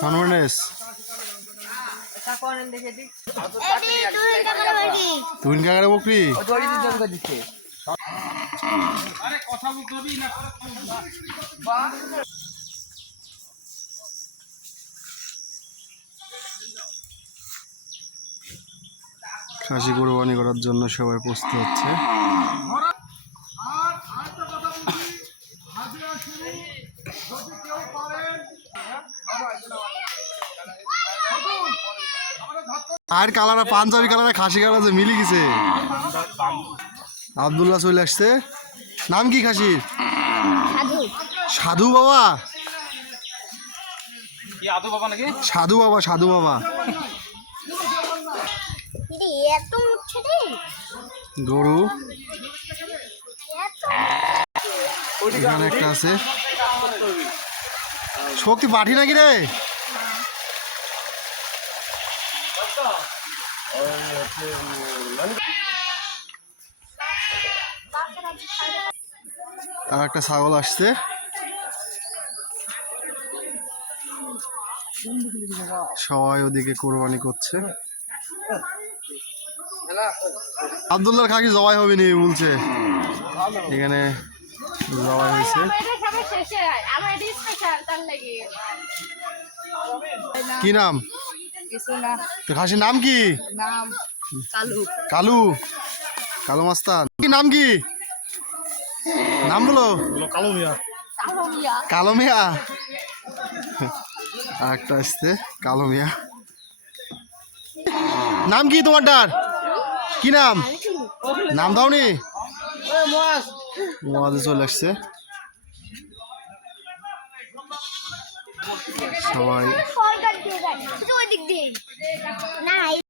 সনমানেস তুই কাকারে বকরি খাসি কোরবানি করার জন্য সবাই প্রস্তুত হচ্ছে। আর কালারা পাঞ্জাবি কালারে খাসি কালার যে মিলি গেছে। আব্দুল্লাহ চলে আসছে। নাম কি খাসির? সাধু বাবা। সাধু বাবা, সাধু বাবা। গরু এখানে একটা আছে। শক্তি পাঠি নাকি রে? আর একটা ছাগল আসছে। সবাই ওদিকে কোরবানি করছে। আব্দুল্লাহর খাকি জবাই হবে নি বলছে। এখানে জবাই হয়েছে। কি নাম তোর খাসির নাম? কি কালু? কালু মাস্তান। কি নাম? কি নাম বলো? কালো মিয়া। কালো মিয়া একটা আসছে কালো মিয়া। নাম কি তোমার? ডার কি নাম? নাম দাওনি? মোয়াজে চলে আসছে। সবাই